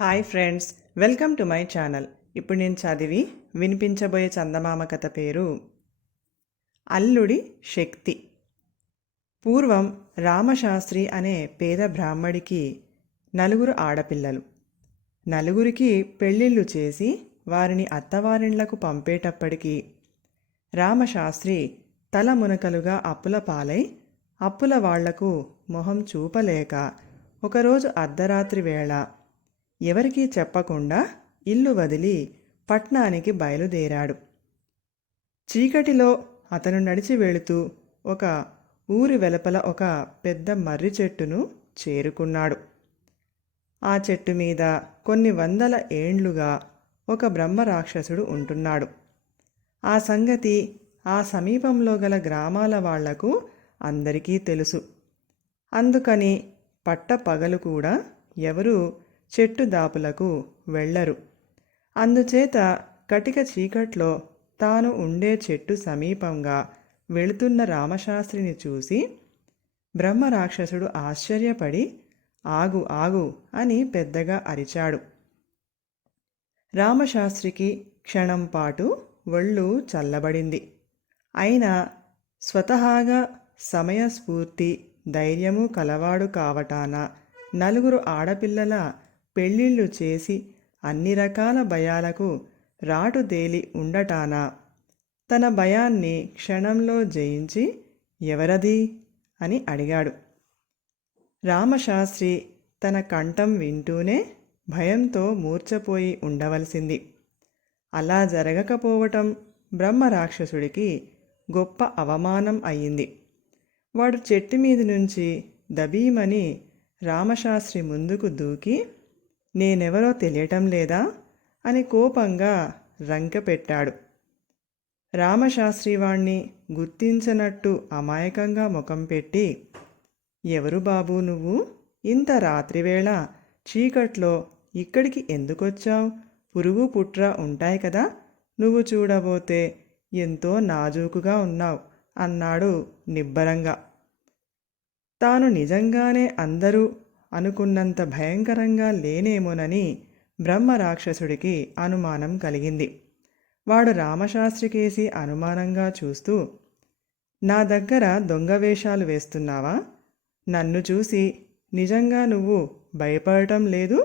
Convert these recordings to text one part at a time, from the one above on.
Hi friends, welcome to my channel. ఇప్పుడు నేను చదివి వినిపించబోయే చందమామ కథ పేరు అల్లుడి శక్తి. పూర్వం రామశాస్త్రి అనే పేద బ్రాహ్మడికి నలుగురు ఆడపిల్లలు. నలుగురికి పెళ్ళిళ్ళు చేసి వారిని అత్తవారిండ్లకు పంపేటప్పటికి రామశాస్త్రి తల మునకలుగా అప్పుల పాలై అప్పుల వాళ్లకు మొహం చూపలేక ఒకరోజు అర్ధరాత్రి వేళ ఎవరికీ చెప్పకుండా ఇల్లు వదిలి పట్నానికి బయలుదేరాడు. చీకటిలో అతను నడిచి వెళుతూ ఒక ఊరి వెలుపల ఒక పెద్ద మర్రి చెట్టును చేరుకున్నాడు. ఆ చెట్టు మీద కొన్ని వందల ఏండ్లుగా ఒక బ్రహ్మరాక్షసుడు ఉంటున్నాడు. ఆ సంగతి ఆ సమీపంలో గల గ్రామాల వాళ్లకు అందరికీ తెలుసు. అందుకని పట్టపగలు కూడా ఎవరూ చెట్టు దాపులకు వెళ్ళరు. అందుచేత కటిక చీకట్లో తాను ఉండే చెట్టు సమీపంగా వెళుతున్న రామశాస్త్రిని చూసి బ్రహ్మరాక్షసుడు ఆశ్చర్యపడి ఆగు ఆగు అని పెద్దగా అరిచాడు. రామశాస్త్రికి క్షణంపాటు ఒళ్ళు చల్లబడింది. అయినా స్వతహాగా సమయస్ఫూర్తి ధైర్యము కలవాడు కావటాన నలుగురు ఆడపిల్లల పెళ్ళిళ్ళు చేసి అన్ని రకాల భయాలకు రాటుదేలి ఉండటాన తన భయాన్ని క్షణంలో జయించి ఎవరది అని అడిగాడు. రామశాస్త్రి తన కంఠం వింటూనే భయంతో మూర్ఛపోయి ఉండవలసింది. అలా జరగకపోవటం బ్రహ్మరాక్షసుడికి గొప్ప అవమానం అయింది. వాడు చెట్టు మీద నుంచి దబీమని రామశాస్త్రి ముందుకు దూకి నేనెవరో తెలియటం లేదా అని కోపంగా రంకెపెట్టాడు. రామశాస్త్రి వాణ్ణి గుర్తించనట్టు అమాయకంగా ముఖం పెట్టి ఎవరు బాబూ నువ్వు? ఇంత రాత్రివేళ చీకట్లో ఇక్కడికి ఎందుకొచ్చావు? పురుగు పుట్ర ఉంటాయి కదా, నువ్వు చూడబోతే ఎంతో నాజూకుగా ఉన్నావు అన్నాడు నిబ్బరంగా. తాను నిజంగానే అందరూ అనుకున్నంత భయంకరంగా లేనేమోనని బ్రహ్మరాక్షసుడికి అనుమానం కలిగింది. వాడు రామశాస్త్రికేసి అనుమానంగా చూస్తూ నా దగ్గర దొంగ వేషాలు వేస్తున్నావా? నన్ను చూసి నిజంగా నువ్వు భయపడటం లేదు?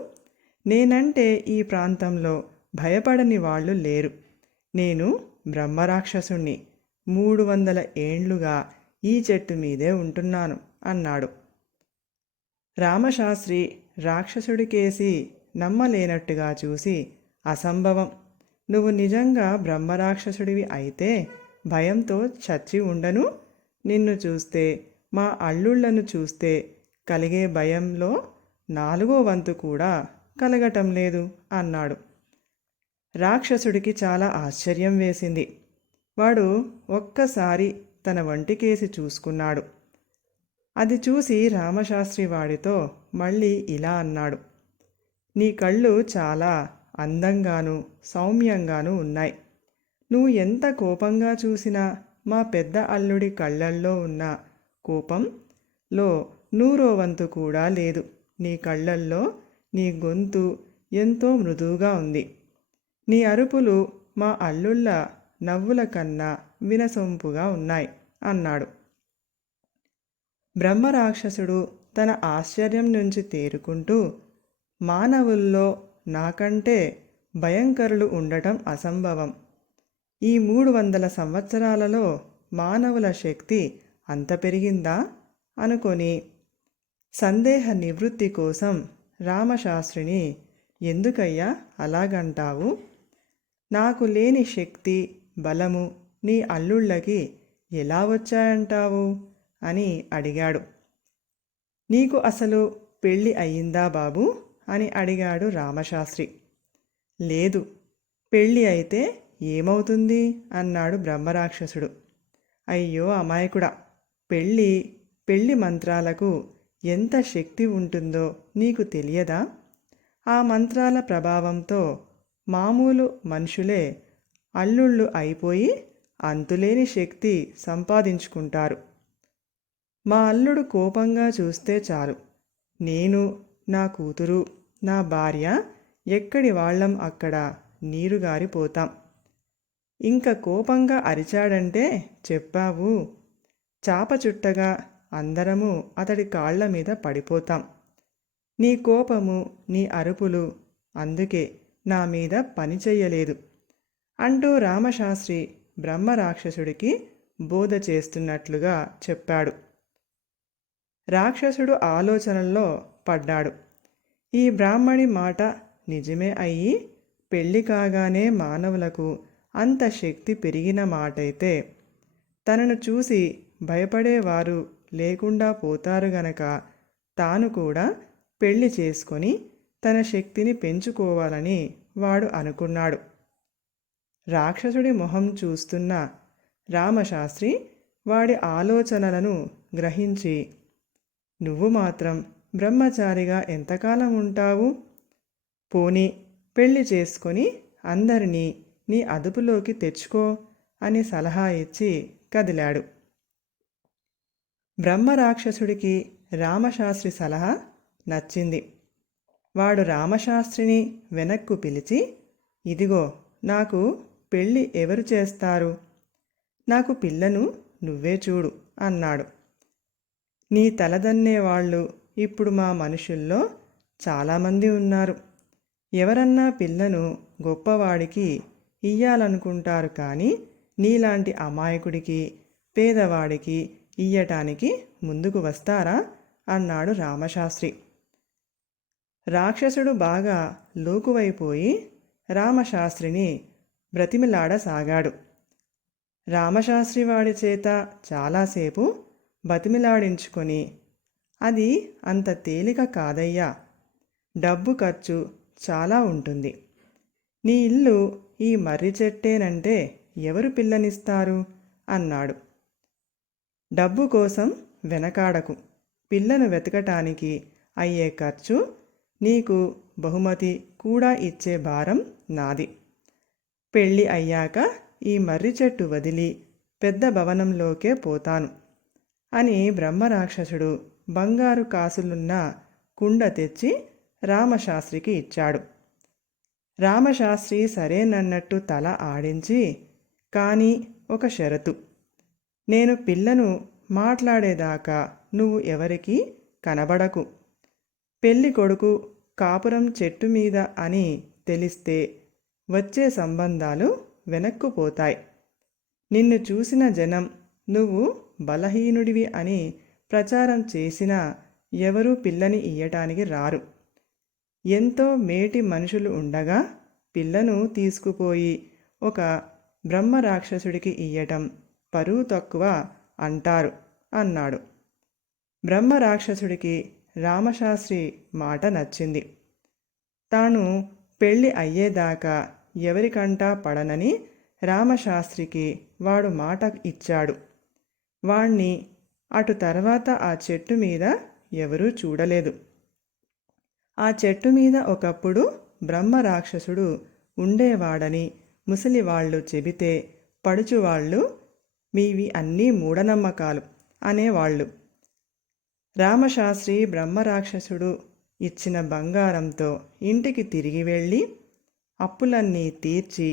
నేనంటే ఈ ప్రాంతంలో భయపడని వాళ్ళు లేరు. నేను బ్రహ్మరాక్షసుణ్ణి. 300 ఏండ్లుగా ఈ చెట్టు మీదే ఉంటున్నాను అన్నాడు. రామశాస్త్రి రాక్షసుడికేసి నమ్మలేనట్టుగా చూసి అసంభవం, నువ్వు నిజంగా బ్రహ్మరాక్షసుడివి అయితే భయంతో చచ్చి ఉండను. నిన్ను చూస్తే మా అల్లుళ్లను చూస్తే కలిగే భయంలో 4వ వంతు కూడా కలగటం లేదు అన్నాడు. రాక్షసుడికి చాలా ఆశ్చర్యం వేసింది. వాడు ఒక్కసారి తన వంటికేసి చూసుకున్నాడు. అది చూసి రామశాస్త్రి వాడితో మళ్ళీ ఇలా అన్నాడు, నీ కళ్ళు చాలా అందంగాను సౌమ్యంగాను ఉన్నాయి. నువ్వు ఎంత కోపంగా చూసినా మా పెద్ద అల్లుడి కళ్ళల్లో ఉన్న కోపంలో 100వ వంతు కూడా లేదు. నీ కళ్ళల్లో నీ గొంతు ఎంతో మృదువుగా ఉంది. నీ అరుపులు మా అల్లుళ్ళ నవ్వుల కన్నా వినసొంపుగా ఉన్నాయి అన్నాడు. బ్రహ్మరాక్షసుడు తన ఆశ్చర్యం నుంచి తేరుకుంటూ మానవుల్లో నాకంటే భయంకరులు ఉండటం అసంభవం. ఈ 300 సంవత్సరాలలో మానవుల శక్తి అంత పెరిగిందా అనుకొని సందేహ నివృత్తి కోసం రామశాస్త్రిని ఎందుకయ్యా అలాగంటావు? నాకు లేని శక్తి బలము నీ అల్లుళ్ళకి ఎలా వచ్చాయంటావు అని అడిగాడు. నీకు అసలు పెళ్ళి అయ్యిందా బాబూ అని అడిగాడు రామశాస్త్రి. లేదు. పెళ్ళి అయితే ఏమవుతుంది అన్నాడు బ్రహ్మరాక్షసుడు. అయ్యో అమాయకుడా, పెళ్ళి మంత్రాలకు ఎంత శక్తి ఉంటుందో నీకు తెలియదా? ఆ మంత్రాల ప్రభావంతో మామూలు మనుషులే అల్లుళ్ళు అయిపోయి అంతులేని శక్తి సంపాదించుకుంటారు. మా అల్లుడు కోపంగా చూస్తే చాలు నేను, నా కూతురు, నా భార్య ఎక్కడి వాళ్ళం అక్కడ నీరుగారిపోతాం. ఇంక కోపంగా అరిచాడంటే చెప్పావు, చాప చుట్టగా అందరము అతడి కాళ్ల మీద పడిపోతాం. నీ కోపము, నీ అరుపులు అందుకే నా మీద పని చెయ్యలేదు అంటూ రామశాస్త్రి బ్రహ్మరాక్షసుడికి బోధ చేస్తున్నట్లుగా చెప్పాడు. రాక్షసుడు ఆలోచనల్లో పడ్డాడు. ఈ బ్రాహ్మణి మాట నిజమే అయ్యి పెళ్లి కాగానే మానవులకు అంత శక్తి పెరిగిన మాటైతే తనను చూసి భయపడేవారు లేకుండా పోతారు గనక తాను కూడా పెళ్లి చేసుకొని తన శక్తిని పెంచుకోవాలని వాడు అనుకున్నాడు. రాక్షసుడి మొహం చూస్తున్న రామశాస్త్రి వాడి ఆలోచనలను గ్రహించి, నువ్వు మాత్రం బ్రహ్మచారిగా ఎంతకాలం ఉంటావు? పోనీ పెళ్లి చేసుకొని అందరినీ నీ అదుపులోకి తెచ్చుకో అని సలహా ఇచ్చి కదిలాడు. బ్రహ్మరాక్షసుడికి రామశాస్త్రి సలహా నచ్చింది. వాడు రామశాస్త్రిని వెనక్కు పిలిచి, ఇదిగో నాకు పెళ్ళి ఎవరు చేస్తారు? నాకు పిల్లను నువ్వే చూడు అన్నాడు. నీ తలదన్నేవాళ్ళు ఇప్పుడు మా మనుషుల్లో చాలామంది ఉన్నారు. ఎవరన్నా పిల్లను గొప్పవాడికి ఇయ్యాలనుకుంటారు, కానీ నీలాంటి అమాయకుడికి పేదవాడికి ఇయ్యటానికి ముందుకు వస్తారా అన్నాడు రామశాస్త్రి. రాక్షసుడు బాగా లోకువైపోయి రామశాస్త్రిని బ్రతిమిలాడసాగాడు. రామశాస్త్రి వాడి చేత చాలాసేపు బతిమిలాడించుకొని, అది అంత తేలిక కాదయ్యా, డబ్బు ఖర్చు చాలా ఉంటుంది. నీ ఇల్లు ఈ మర్రి చెట్టేనంటే ఎవరు పిల్లనిస్తారు అన్నాడు. డబ్బు కోసం వెనకాడకు. పిల్లను వెతకటానికి అయ్యే ఖర్చు, నీకు బహుమతి కూడా ఇచ్చే భారం నాది. పెళ్ళి అయ్యాక ఈ మర్రి చెట్టు వదిలి పెద్ద భవనంలోకే పోతాను అని బ్రహ్మరాక్షసుడు బంగారు కాసులున్న కుండ తెచ్చి రామశాస్త్రికి ఇచ్చాడు. రామశాస్త్రి సరేనన్నట్టు తల ఆడించి, కానీ ఒక షరతు, నేను పిల్లను మాట్లాడేదాకా నువ్వు ఎవరికీ కనబడకు. పెళ్లి కొడుకు కాపురం చెట్టు మీద అని తెలిస్తే వచ్చే సంబంధాలు వెనక్కుపోతాయి. నిన్ను చూసిన జనం నువ్వు బలహీనుడివి అని ప్రచారం చేసినా ఎవరూ పిల్లని ఇయ్యటానికి రారు. ఎంతో మేటి మనుషులు ఉండగా పిల్లను తీసుకుపోయి ఒక బ్రహ్మరాక్షసుడికి ఇయ్యటం పరువు తక్కువ అంటారు అన్నాడు. బ్రహ్మరాక్షసుడికి రామశాస్త్రి మాట నచ్చింది. తాను పెళ్ళి అయ్యేదాకా ఎవరికంటా పడనని రామశాస్త్రికి వాడు మాట ఇచ్చాడు. వాణ్ణి అటు తర్వాత ఆ చెట్టు మీద ఎవరూ చూడలేదు. ఆ చెట్టు మీద ఒకప్పుడు బ్రహ్మరాక్షసుడు ఉండేవాడని ముసలివాళ్ళు చెబితే పడుచువాళ్ళు మీవి అన్నీ మూఢనమ్మకాలు అనేవాళ్ళు. రామశాస్త్రి బ్రహ్మరాక్షసుడు ఇచ్చిన బంగారంతో ఇంటికి తిరిగి వెళ్ళి అప్పులన్నీ తీర్చి,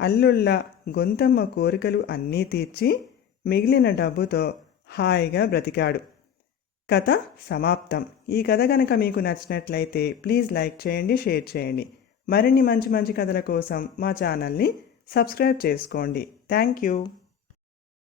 అల్లుళ్ళ గొంతమ్మ కోరికలు అన్నీ తీర్చి మిగిలిన డబ్బుతో హాయిగా బ్రతికాడు. కథ సమాప్తం. ఈ కథ కనుక మీకు నచ్చినట్లయితే ప్లీజ్ లైక్ చేయండి, షేర్ చేయండి. మరిన్ని మంచి మంచి కథల కోసం మా ఛానల్ని సబ్స్క్రైబ్ చేసుకోండి. Thank you.